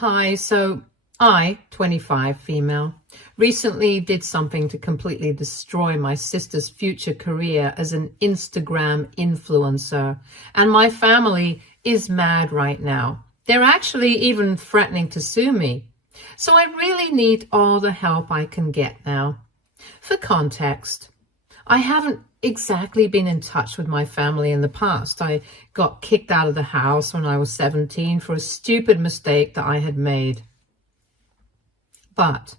Hi, so I, 25 female, recently did something to completely destroy my sister's future career as an Instagram influencer, and my family is mad right now. They're actually even threatening to sue me. So I really need all the help I can get now. For context, I haven't exactly been in touch with my family in the past. I got kicked out of the house when I was 17 for a stupid mistake that I had made. But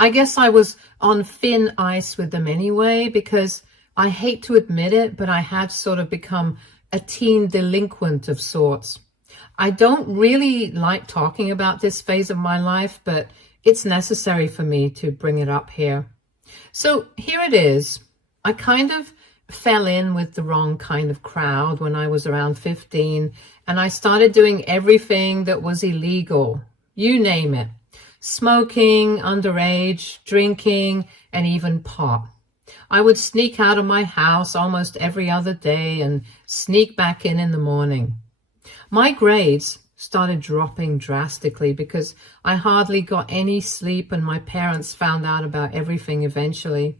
I guess I was on thin ice with them anyway, because I hate to admit it, but I had sort of become a teen delinquent of sorts. I don't really like talking about this phase of my life, but it's necessary for me to bring it up here. So here it is. I kind of fell in with the wrong kind of crowd when I was around 15, and I started doing everything that was illegal. You name it. Smoking, underage, drinking, and even pot. I would sneak out of my house almost every other day and sneak back in the morning. My grades started dropping drastically because I hardly got any sleep, and my parents found out about everything eventually.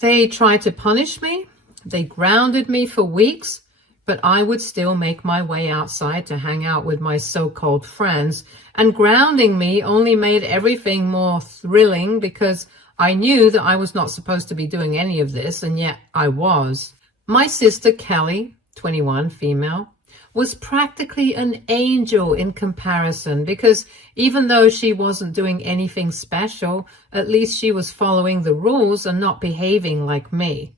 They tried to punish me. They grounded me for weeks, but I would still make my way outside to hang out with my so-called friends, and grounding me only made everything more thrilling because I knew that I was not supposed to be doing any of this, and yet I was. My sister Kelly, 21, female, was practically an angel in comparison, because even though she wasn't doing anything special, at least she was following the rules and not behaving like me.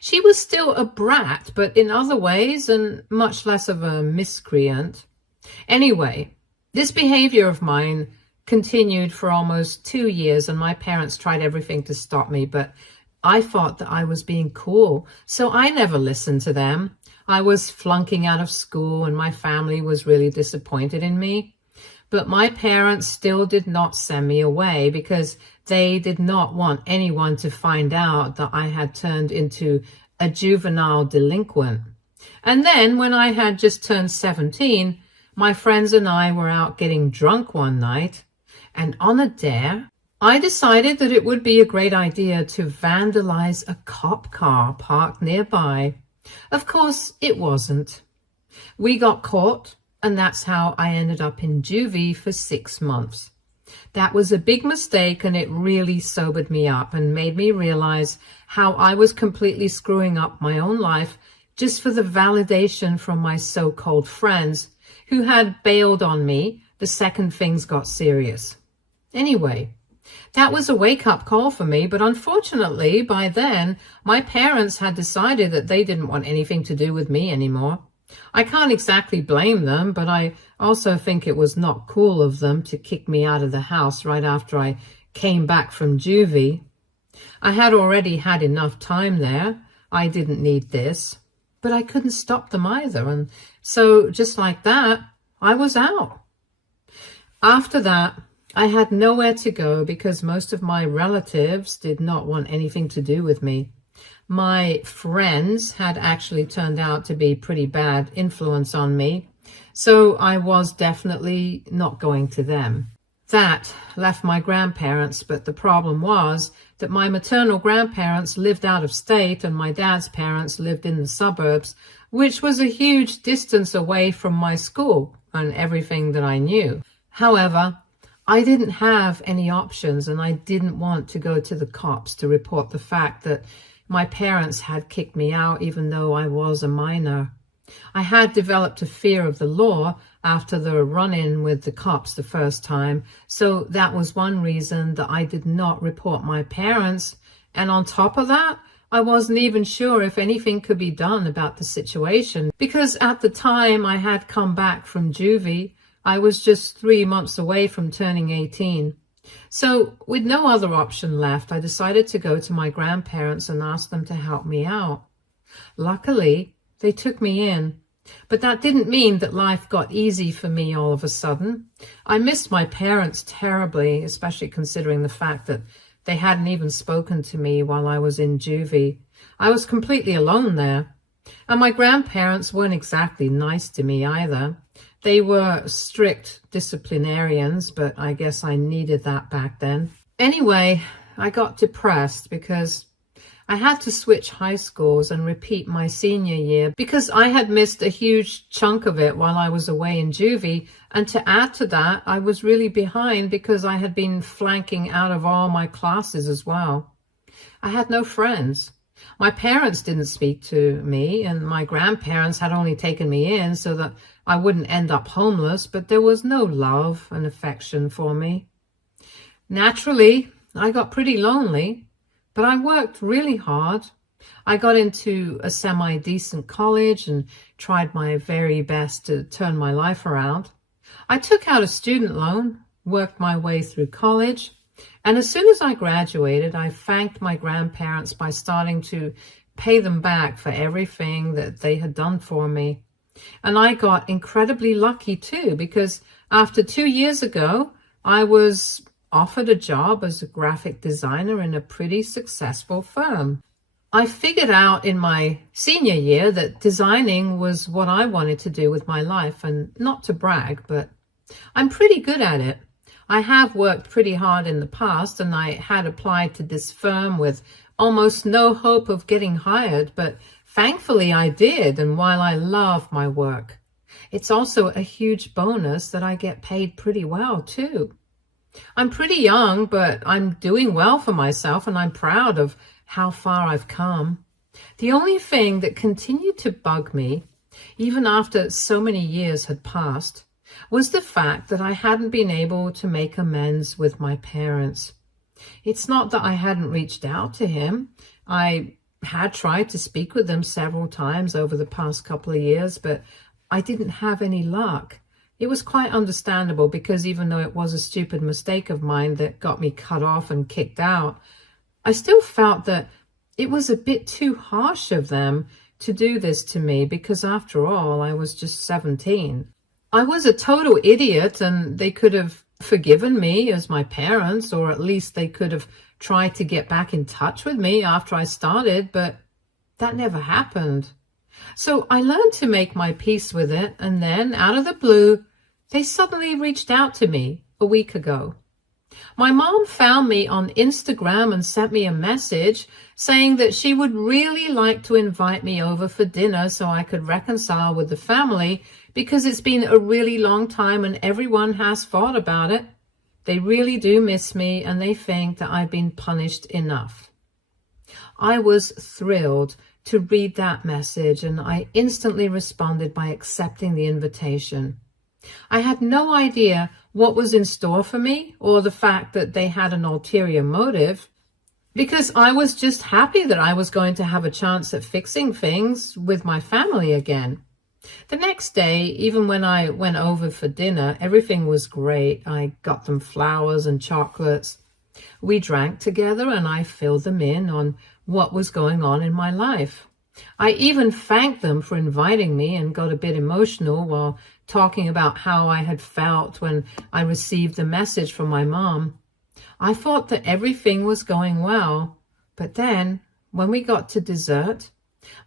She was still a brat, but in other ways, and much less of a miscreant. Anyway, this behavior of mine continued for almost 2 years, and my parents tried everything to stop me, but I thought that I was being cool, so I never listened to them. I was flunking out of school, and my family was really disappointed in me. But my parents still did not send me away because they did not want anyone to find out that I had turned into a juvenile delinquent. And then when I had just turned 17, my friends and I were out getting drunk one night, and on a dare, I decided that it would be a great idea to vandalize a cop car parked nearby. Of course, it wasn't. We got caught, and that's how I ended up in juvie for 6 months. That was a big mistake, and it really sobered me up and made me realize how I was completely screwing up my own life just for the validation from my so-called friends who had bailed on me the second things got serious. Anyway, that was a wake-up call for me, but unfortunately, by then, my parents had decided that they didn't want anything to do with me anymore. I can't exactly blame them, but I also think it was not cool of them to kick me out of the house right after I came back from juvie. I had already had enough time there. I didn't need this, but I couldn't stop them either, and so just like that, I was out. After that, I had nowhere to go because most of my relatives did not want anything to do with me. My friends had actually turned out to be pretty bad influence on me, so I was definitely not going to them. That left my grandparents, but the problem was that my maternal grandparents lived out of state and my dad's parents lived in the suburbs, which was a huge distance away from my school and everything that I knew. However, I didn't have any options, and I didn't want to go to the cops to report the fact that my parents had kicked me out even though I was a minor. I had developed a fear of the law after the run-in with the cops the first time, so that was one reason that I did not report my parents, and on top of that, I wasn't even sure if anything could be done about the situation, because at the time I had come back from juvie. I was just 3 months away from turning 18. So with no other option left, I decided to go to my grandparents and ask them to help me out. Luckily, they took me in, but that didn't mean that life got easy for me all of a sudden. I missed my parents terribly, especially considering the fact that they hadn't even spoken to me while I was in juvie. I was completely alone there. And my grandparents weren't exactly nice to me either. They were strict disciplinarians, but I guess I needed that back then. Anyway, I got depressed because I had to switch high schools and repeat my senior year because I had missed a huge chunk of it while I was away in juvie. And to add to that, I was really behind because I had been flanking out of all my classes as well. I had no friends. My parents didn't speak to me, and my grandparents had only taken me in so that I wouldn't end up homeless, but there was no love and affection for me. Naturally, I got pretty lonely, but I worked really hard. I got into a semi-decent college and tried my very best to turn my life around. I took out a student loan, worked my way through college, and as soon as I graduated, I thanked my grandparents by starting to pay them back for everything that they had done for me. And I got incredibly lucky too, because after 2 years ago, I was offered a job as a graphic designer in a pretty successful firm. I figured out in my senior year that designing was what I wanted to do with my life, and not to brag, but I'm pretty good at it. I have worked pretty hard in the past, and I had applied to this firm with almost no hope of getting hired, but thankfully I did, and while I love my work, it's also a huge bonus that I get paid pretty well too. I'm pretty young, but I'm doing well for myself, and I'm proud of how far I've come. The only thing that continued to bug me, even after so many years had passed, was the fact that I hadn't been able to make amends with my parents. It's not that I hadn't reached out to him. I had tried to speak with them several times over the past couple of years, but I didn't have any luck. It was quite understandable because even though it was a stupid mistake of mine that got me cut off and kicked out, I still felt that it was a bit too harsh of them to do this to me because after all, I was just 17. I was a total idiot, and they could have forgiven me as my parents, or at least they could have tried to get back in touch with me after I started, but that never happened. So I learned to make my peace with it, and then, out of the blue, they suddenly reached out to me a week ago. My mom found me on Instagram and sent me a message saying that she would really like to invite me over for dinner so I could reconcile with the family because it's been a really long time and everyone has thought about it. They really do miss me and they think that I've been punished enough. I was thrilled to read that message and I instantly responded by accepting the invitation. I had no idea what was in store for me or the fact that they had an ulterior motive because I was just happy that I was going to have a chance at fixing things with my family again. The next day, even when I went over for dinner, everything was great. I got them flowers and chocolates. We drank together and I filled them in on what was going on in my life. I even thanked them for inviting me and got a bit emotional while talking about how I had felt when I received the message from my mom. I thought that everything was going well, but then when we got to dessert,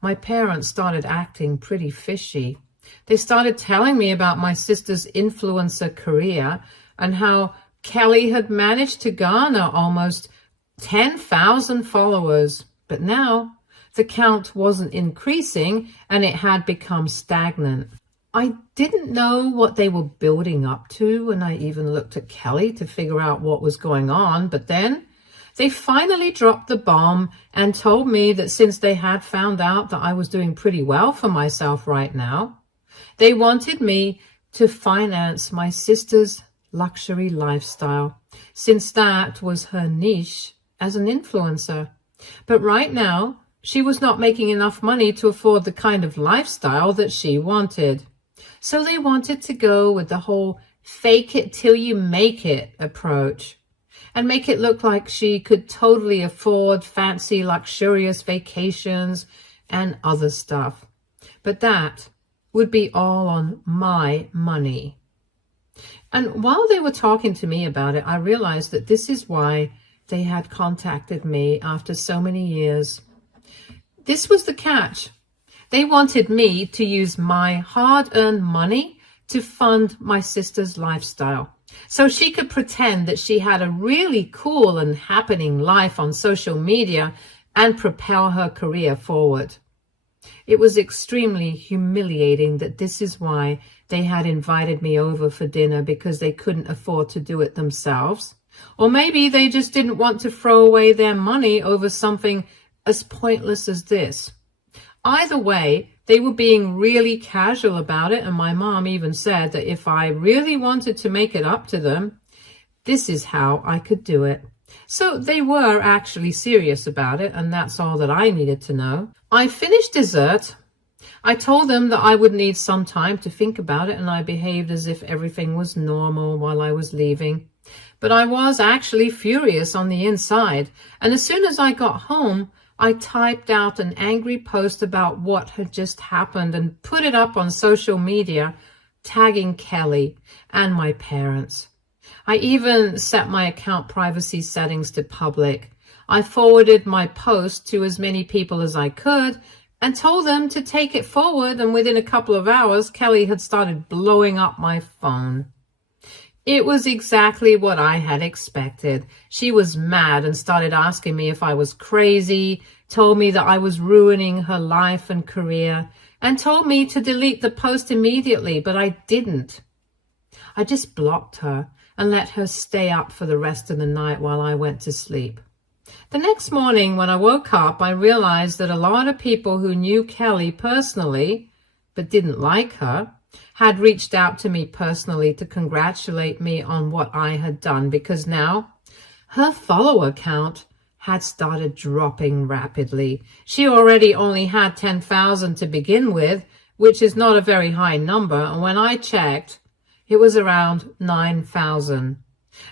my parents started acting pretty fishy. They started telling me about my sister's influencer career and how Kelly had managed to garner almost 10,000 followers, but now the count wasn't increasing and it had become stagnant. I didn't know what they were building up to, and I even looked at Kelly to figure out what was going on, but then they finally dropped the bomb and told me that since they had found out that I was doing pretty well for myself right now, they wanted me to finance my sister's luxury lifestyle, since that was her niche as an influencer. But right now, she was not making enough money to afford the kind of lifestyle that she wanted. So they wanted to go with the whole fake it till you make it approach and make it look like she could totally afford fancy, luxurious vacations and other stuff. But that would be all on my money. And while they were talking to me about it, I realized that this is why they had contacted me after so many years. This was the catch. They wanted me to use my hard-earned money to fund my sister's lifestyle, so she could pretend that she had a really cool and happening life on social media and propel her career forward. It was extremely humiliating that this is why they had invited me over for dinner, because they couldn't afford to do it themselves. Or maybe they just didn't want to throw away their money over something as pointless as this. Either way, they were being really casual about it, and my mom even said that if I really wanted to make it up to them, this is how I could do it. So they were actually serious about it, and that's all that I needed to know. I finished dessert. I told them that I would need some time to think about it, and I behaved as if everything was normal while I was leaving. But I was actually furious on the inside, and as soon as I got home, I typed out an angry post about what had just happened and put it up on social media, tagging Kelly and my parents. I even set my account privacy settings to public. I forwarded my post to as many people as I could and told them to take it forward, and within a couple of hours, Kelly had started blowing up my phone. It was exactly what I had expected. She was mad and started asking me if I was crazy, told me that I was ruining her life and career, and told me to delete the post immediately, but I didn't. I just blocked her and let her stay up for the rest of the night while I went to sleep. The next morning when I woke up, I realized that a lot of people who knew Kelly personally, but didn't like her, had reached out to me personally to congratulate me on what I had done, because now her follower count had started dropping rapidly. She already only had 10,000 to begin with, which is not a very high number, and when I checked, it was around 9,000.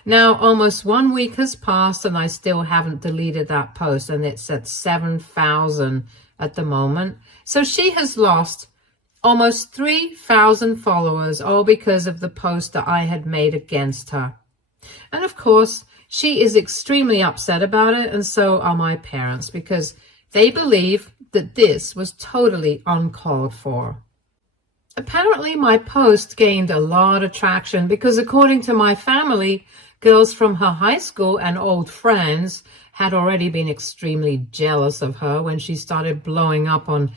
Now, almost 1 week has passed and I still haven't deleted that post, and it's at 7,000 at the moment. So she has lost almost 3,000 followers, all because of the post that I had made against her. And of course, she is extremely upset about it, and so are my parents, because they believe that this was totally uncalled for. Apparently, my post gained a lot of traction because, according to my family, girls from her high school and old friends had already been extremely jealous of her when she started blowing up on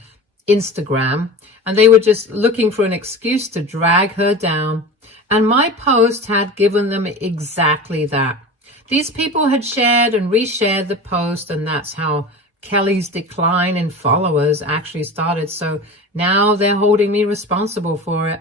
Instagram, and they were just looking for an excuse to drag her down. And my post had given them exactly that. These people had shared and reshared the post, and that's how Kelly's decline in followers actually started. So now they're holding me responsible for it.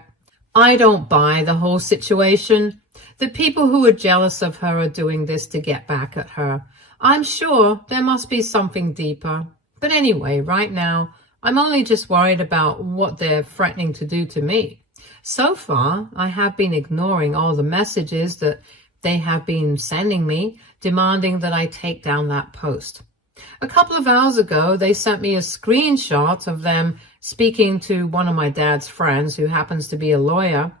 I don't buy the whole situation. The people who are jealous of her are doing this to get back at her. I'm sure there must be something deeper. But anyway, right now, I'm only just worried about what they're threatening to do to me. So far, I have been ignoring all the messages that they have been sending me, demanding that I take down that post. A couple of hours ago, they sent me a screenshot of them speaking to one of my dad's friends who happens to be a lawyer,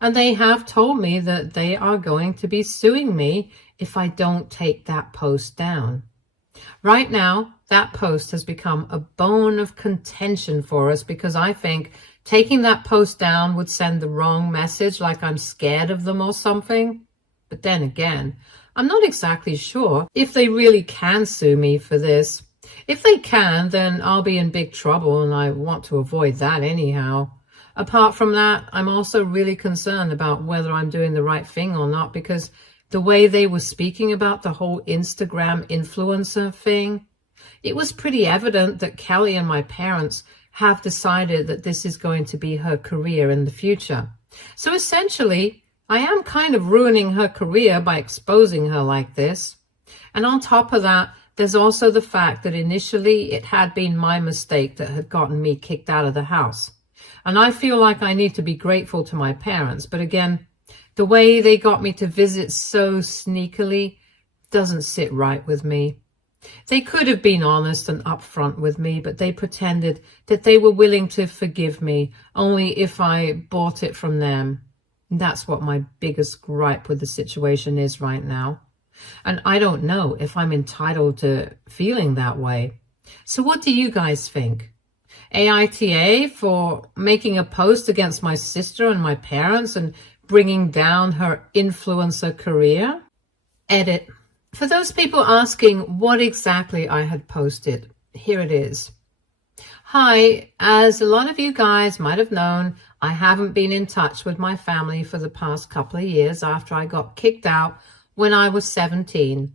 and they have told me that they are going to be suing me if I don't take that post down. Right now, that post has become a bone of contention for us because I think taking that post down would send the wrong message, like I'm scared of them or something. But then again, I'm not exactly sure if they really can sue me for this. If they can, then I'll be in big trouble, and I want to avoid that anyhow. Apart from that, I'm also really concerned about whether I'm doing the right thing or not, because the way they were speaking about the whole Instagram influencer thing, it was pretty evident that Kelly and my parents have decided that this is going to be her career in the future. So essentially, I am kind of ruining her career by exposing her like this. And on top of that, there's also the fact that initially it had been my mistake that had gotten me kicked out of the house. And I feel like I need to be grateful to my parents. But again, the way they got me to visit so sneakily doesn't sit right with me. They could have been honest and upfront with me, but they pretended that they were willing to forgive me only if I bought it from them. That's what my biggest gripe with the situation is right now. And I don't know if I'm entitled to feeling that way. So what do you guys think? AITA for making a post against my sister and my parents and bringing down her influencer career? Edit. For those people asking what exactly I had posted, here it is. Hi, as a lot of you guys might have known, I haven't been in touch with my family for the past couple of years after I got kicked out when I was 17.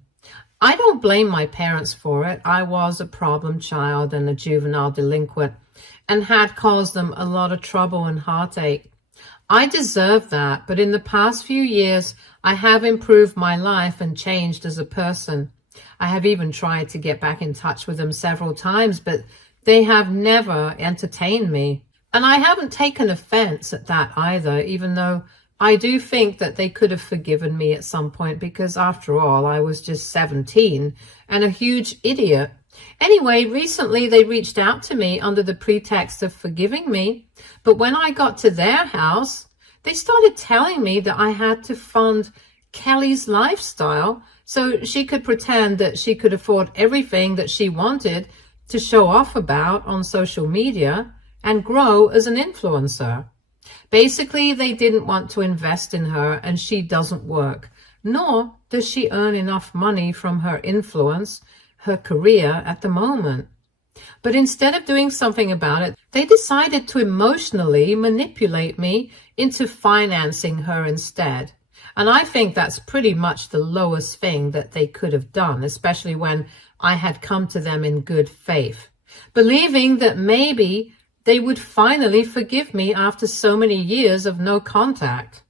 I don't blame my parents for it. I was a problem child and a juvenile delinquent and had caused them a lot of trouble and heartache. I deserve that, but in the past few years, I have improved my life and changed as a person. I have even tried to get back in touch with them several times, but they have never entertained me. And I haven't taken offense at that either, even though I do think that they could have forgiven me at some point because, after all, I was just 17 and a huge idiot. Anyway, recently they reached out to me under the pretext of forgiving me, but when I got to their house, they started telling me that I had to fund Kelly's lifestyle so she could pretend that she could afford everything that she wanted to show off about on social media and grow as an influencer. Basically, they didn't want to invest in her, and she doesn't work, nor does she earn enough money from her influence, her career at the moment. But instead of doing something about it, they decided to emotionally manipulate me into financing her instead. And I think that's pretty much the lowest thing that they could have done, especially when I had come to them in good faith, believing that maybe they would finally forgive me after so many years of no contact.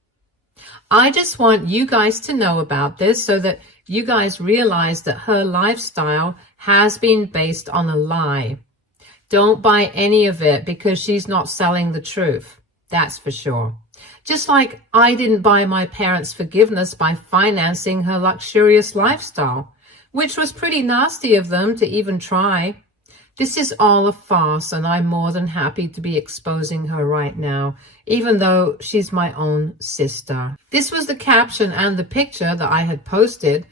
I just want you guys to know about this so that you guys realize that her lifestyle has been based on a lie. Don't buy any of it because she's not selling the truth. That's for sure. Just like I didn't buy my parents' forgiveness by financing her luxurious lifestyle, which was pretty nasty of them to even try. This is all a farce, and I'm more than happy to be exposing her right now, even though she's my own sister. This was the caption, and the picture that I had posted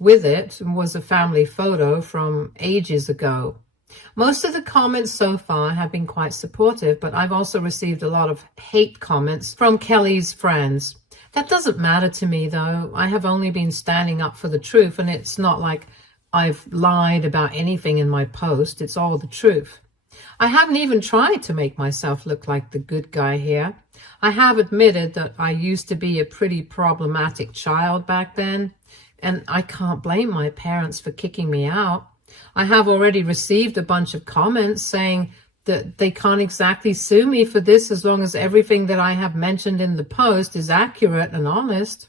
with it was a family photo from ages ago. Most of the comments so far have been quite supportive, but I've also received a lot of hate comments from Kelly's friends. That doesn't matter to me, though. I have only been standing up for the truth, and it's not like I've lied about anything in my post. It's all the truth. I haven't even tried to make myself look like the good guy here. I have admitted that I used to be a pretty problematic child back then, and I can't blame my parents for kicking me out. I have already received a bunch of comments saying that they can't exactly sue me for this as long as everything that I have mentioned in the post is accurate and honest.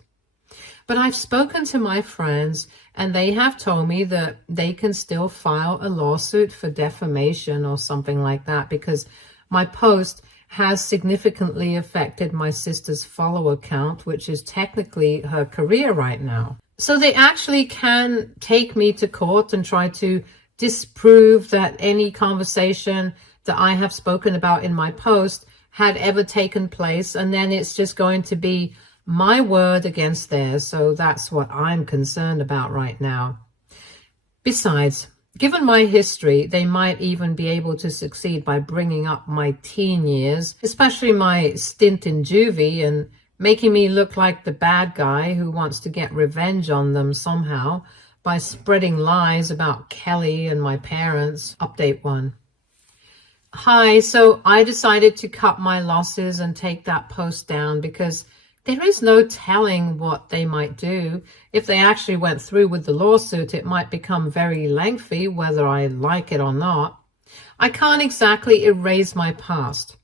But I've spoken to my friends, and they have told me that they can still file a lawsuit for defamation or something like that because my post has significantly affected my sister's follower count, which is technically her career right now. So they actually can take me to court and try to disprove that any conversation that I have spoken about in my post had ever taken place, and then it's just going to be my word against theirs. So that's what I'm concerned about right now. Besides, given my history, they might even be able to succeed by bringing up my teen years, especially my stint in juvie, and making me look like the bad guy who wants to get revenge on them somehow by spreading lies about Kelly and my parents. Update 1. Hi, so I decided to cut my losses and take that post down because there is no telling what they might do. If they actually went through with the lawsuit, it might become very lengthy, whether I like it or not. I can't exactly erase my past.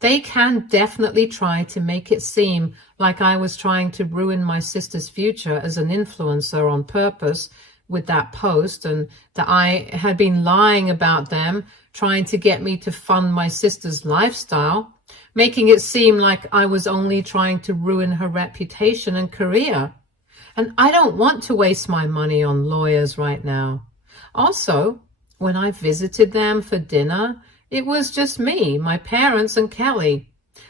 They can definitely try to make it seem like I was trying to ruin my sister's future as an influencer on purpose with that post, and that I had been lying about them, trying to get me to fund my sister's lifestyle, making it seem like I was only trying to ruin her reputation and career. And I don't want to waste my money on lawyers right now. Also, when I visited them for dinner, it was just me, my parents, and Kelly.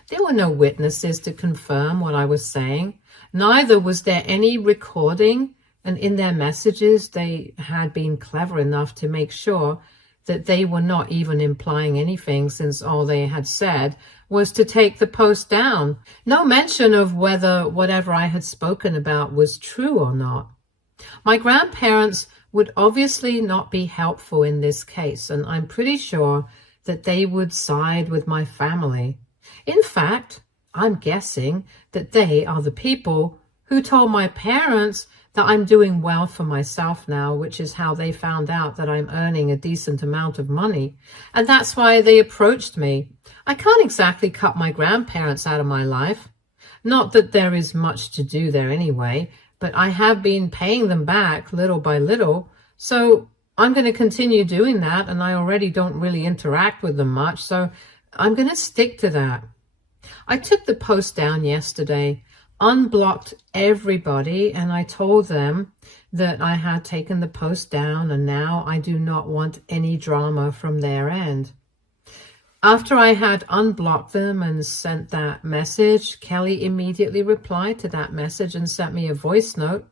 There were no witnesses to confirm what I was saying. Neither was there any recording, and in their messages, they had been clever enough to make sure that they were not even implying anything, since all they had said was to take the post down. No mention of whether whatever I had spoken about was true or not. My grandparents would obviously not be helpful in this case, and I'm pretty sure that they would side with my family. In fact, I'm guessing that they are the people who told my parents that I'm doing well for myself now, which is how they found out that I'm earning a decent amount of money. And that's why they approached me. I can't exactly cut my grandparents out of my life. Not that there is much to do there anyway, but I have been paying them back little by little. So I'm going to continue doing that, and I already don't really interact with them much, so I'm going to stick to that. I took the post down yesterday, unblocked everybody, and I told them that I had taken the post down and now I do not want any drama from their end. After I had unblocked them and sent that message, Kelly immediately replied to that message and sent me a voice note,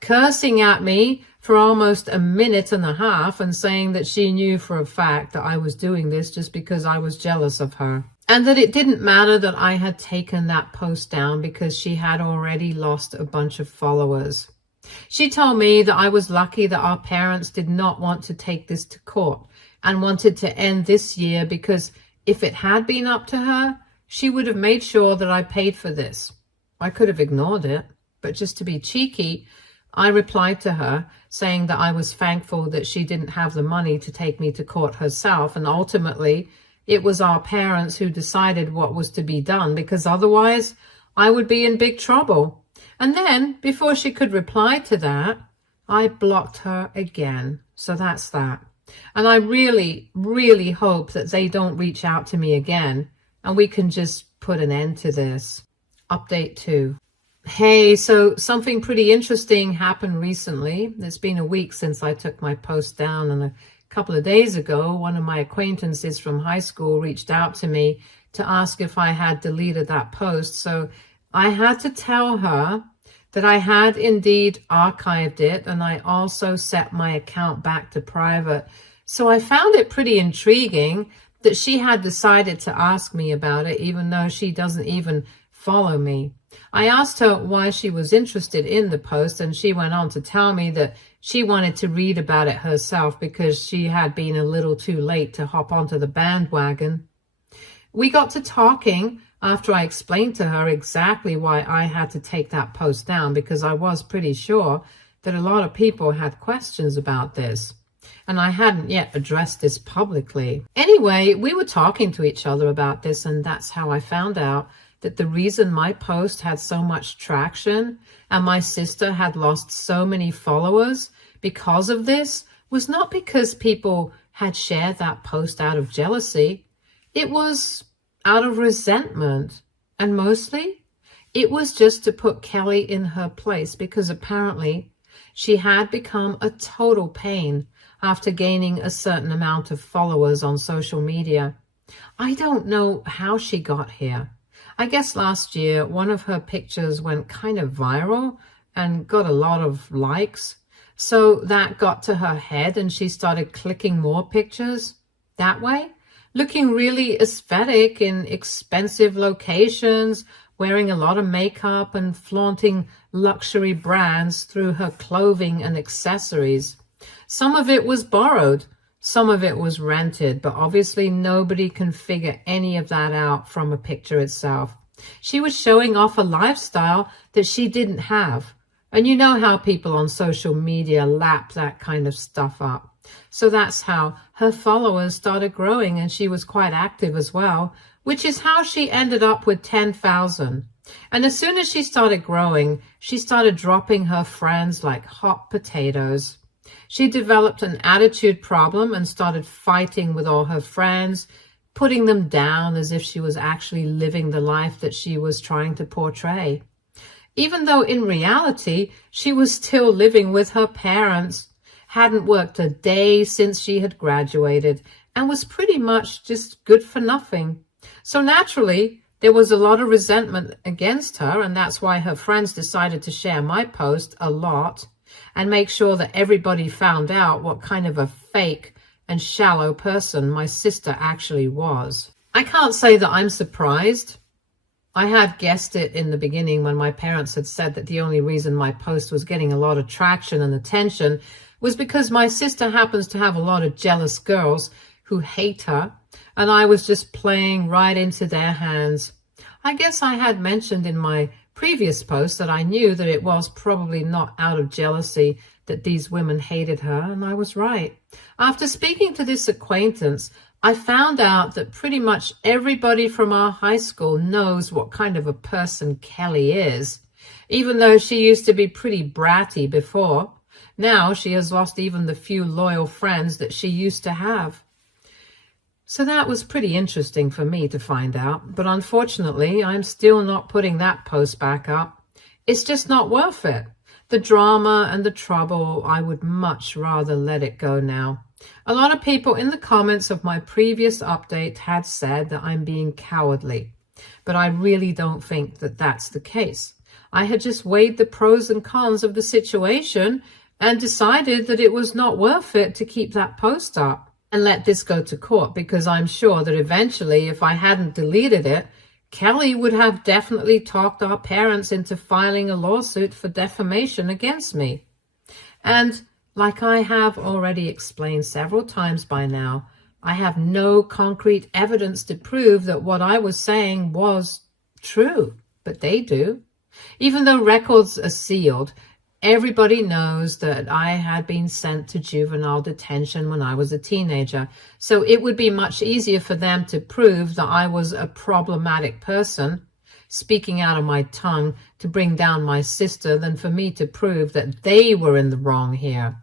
cursing at me for almost a minute and a half and saying that she knew for a fact that I was doing this just because I was jealous of her. And that it didn't matter that I had taken that post down because she had already lost a bunch of followers. She told me that I was lucky that our parents did not want to take this to court and wanted to end this year, because if it had been up to her, she would have made sure that I paid for this. I could have ignored it, but just to be cheeky, I replied to her saying that I was thankful that she didn't have the money to take me to court herself, and ultimately it was our parents who decided what was to be done, because otherwise I would be in big trouble. And then, before she could reply to that, I blocked her again. So that's that. And I really, really hope that they don't reach out to me again and we can just put an end to this. Update 2. Hey, so something pretty interesting happened recently. It's been a week since I took my post down, and a couple of days ago, one of my acquaintances from high school reached out to me to ask if I had deleted that post. So I had to tell her that I had indeed archived it, and I also set my account back to private. So I found it pretty intriguing that she had decided to ask me about it, even though she doesn't even follow me. I asked her why she was interested in the post, and she went on to tell me that she wanted to read about it herself because she had been a little too late to hop onto the bandwagon. We got to talking after I explained to her exactly why I had to take that post down, because I was pretty sure that a lot of people had questions about this, and I hadn't yet addressed this publicly. Anyway, we were talking to each other about this, and that's how I found out that the reason my post had so much traction and my sister had lost so many followers because of this was not because people had shared that post out of jealousy. It was out of resentment. And mostly, it was just to put Kelly in her place, because apparently she had become a total pain after gaining a certain amount of followers on social media. I don't know how she got here. I guess last year, one of her pictures went kind of viral and got a lot of likes. So that got to her head and she started clicking more pictures that way, looking really aesthetic in expensive locations, wearing a lot of makeup and flaunting luxury brands through her clothing and accessories. Some of it was borrowed, some of it was rented, but obviously nobody can figure any of that out from a picture itself. She was showing off a lifestyle that she didn't have. And you know how people on social media lap that kind of stuff up. So that's how her followers started growing, and she was quite active as well, which is how she ended up with 10,000. And as soon as she started growing, she started dropping her friends like hot potatoes. She developed an attitude problem and started fighting with all her friends, putting them down as if she was actually living the life that she was trying to portray. Even though in reality, she was still living with her parents, hadn't worked a day since she had graduated, and was pretty much just good for nothing. So naturally, there was a lot of resentment against her, and that's why her friends decided to share my post a lot and make sure that everybody found out what kind of a fake and shallow person my sister actually was. I can't say that I'm surprised. I had guessed it in the beginning when my parents had said that the only reason my post was getting a lot of traction and attention was because my sister happens to have a lot of jealous girls who hate her, and I was just playing right into their hands. I guess I had mentioned in my previous post that I knew that it was probably not out of jealousy that these women hated her, and I was right. After speaking to this acquaintance, I found out that pretty much everybody from our high school knows what kind of a person Kelly is. Even though she used to be pretty bratty before, now she has lost even the few loyal friends that she used to have. So that was pretty interesting for me to find out, but unfortunately, I'm still not putting that post back up. It's just not worth it. The drama and the trouble, I would much rather let it go now. A lot of people in the comments of my previous update had said that I'm being cowardly, but I really don't think that that's the case. I had just weighed the pros and cons of the situation and decided that it was not worth it to keep that post up and let this go to court, because I'm sure that eventually, if I hadn't deleted it, Kelly would have definitely talked our parents into filing a lawsuit for defamation against me. And like I have already explained several times by now, I have no concrete evidence to prove that what I was saying was true, but they do. Even though records are sealed, everybody knows that I had been sent to juvenile detention when I was a teenager, so it would be much easier for them to prove that I was a problematic person, speaking out of my tongue to bring down my sister, than for me to prove that they were in the wrong here.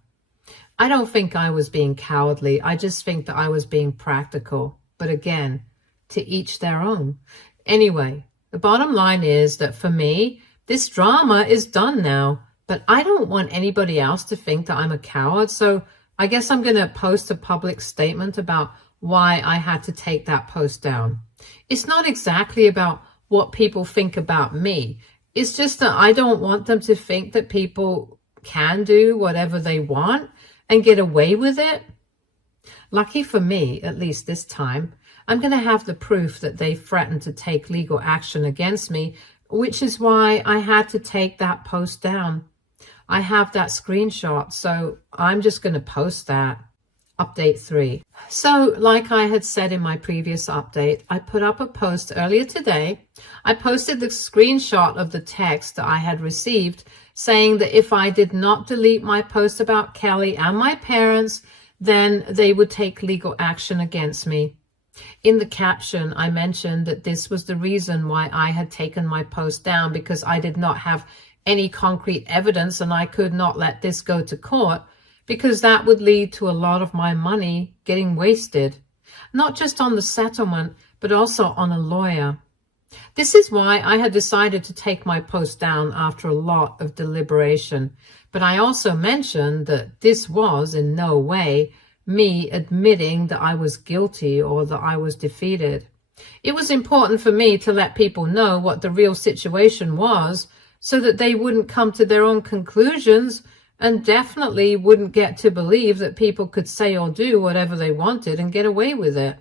I don't think I was being cowardly. I just think that I was being practical. But again, to each their own. Anyway, the bottom line is that for me, this drama is done now. But I don't want anybody else to think that I'm a coward, so I guess I'm going to post a public statement about why I had to take that post down. It's not exactly about what people think about me. It's just that I don't want them to think that people can do whatever they want and get away with it. Lucky for me, at least this time, I'm going to have the proof that they threatened to take legal action against me, which is why I had to take that post down. I have that screenshot, so I'm just going to post that. Update 3. So, like I had said in my previous update, I put up a post earlier today. I posted the screenshot of the text that I had received saying that if I did not delete my post about Kelly and my parents, then they would take legal action against me. In the caption, I mentioned that this was the reason why I had taken my post down, because I did not have any concrete evidence and I could not let this go to court, because that would lead to a lot of my money getting wasted, not just on the settlement, but also on a lawyer. This is why I had decided to take my post down after a lot of deliberation. But I also mentioned that this was in no way me admitting that I was guilty or that I was defeated. It was important for me to let people know what the real situation was, so that they wouldn't come to their own conclusions and definitely wouldn't get to believe that people could say or do whatever they wanted and get away with it.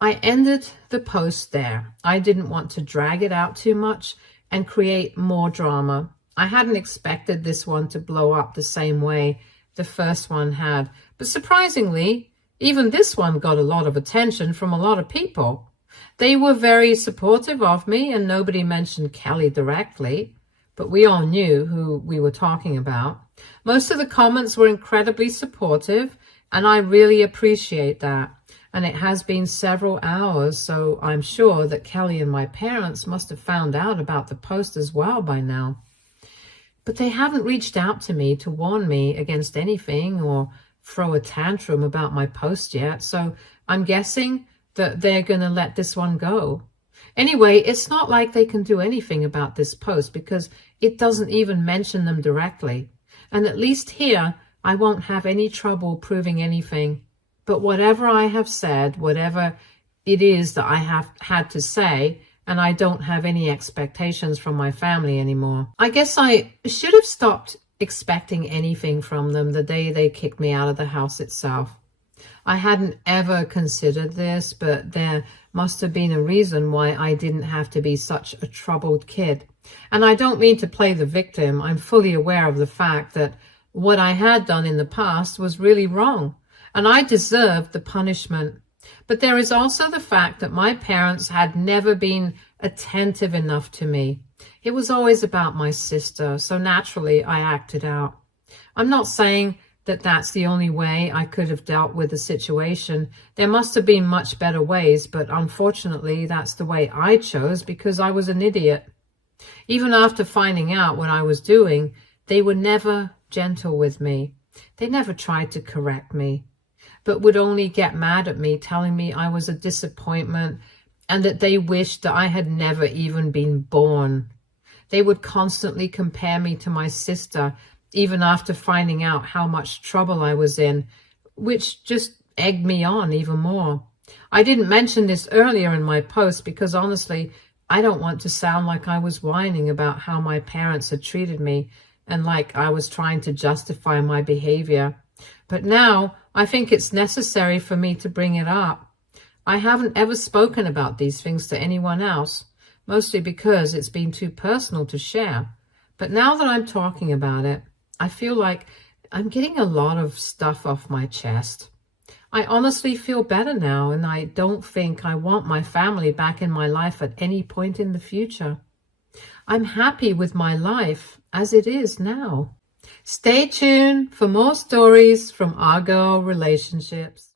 I ended the post there. I didn't want to drag it out too much and create more drama. I hadn't expected this one to blow up the same way the first one had, but surprisingly, even this one got a lot of attention from a lot of people. They were very supportive of me, and nobody mentioned Kelly directly, but we all knew who we were talking about. Most of the comments were incredibly supportive, and I really appreciate that. And it has been several hours, so I'm sure that Kelly and my parents must have found out about the post as well by now. But they haven't reached out to me to warn me against anything or throw a tantrum about my post yet, so I'm guessing that they're going to let this one go. Anyway, it's not like they can do anything about this post because it doesn't even mention them directly. And at least here, I won't have any trouble proving anything. But whatever I have said, whatever it is that I have had to say, and I don't have any expectations from my family anymore. I guess I should have stopped expecting anything from them the day they kicked me out of the house itself. I hadn't ever considered this, but there must have been a reason why I didn't have to be such a troubled kid. And I don't mean to play the victim. I'm fully aware of the fact that what I had done in the past was really wrong, and I deserved the punishment. But there is also the fact that my parents had never been attentive enough to me. It was always about my sister, so naturally I acted out. I'm not saying that that's the only way I could have dealt with the situation. There must have been much better ways, but unfortunately that's the way I chose because I was an idiot. Even after finding out what I was doing, they were never gentle with me. They never tried to correct me, but would only get mad at me, telling me I was a disappointment and that they wished that I had never even been born. They would constantly compare me to my sister, even after finding out how much trouble I was in, which just egged me on even more. I didn't mention this earlier in my post because honestly, I don't want to sound like I was whining about how my parents had treated me and like I was trying to justify my behavior. But now I think it's necessary for me to bring it up. I haven't ever spoken about these things to anyone else, mostly because it's been too personal to share. But now that I'm talking about it, I feel like I'm getting a lot of stuff off my chest. I honestly feel better now, and I don't think I want my family back in my life at any point in the future. I'm happy with my life as it is now. Stay tuned for more stories from our girl relationships.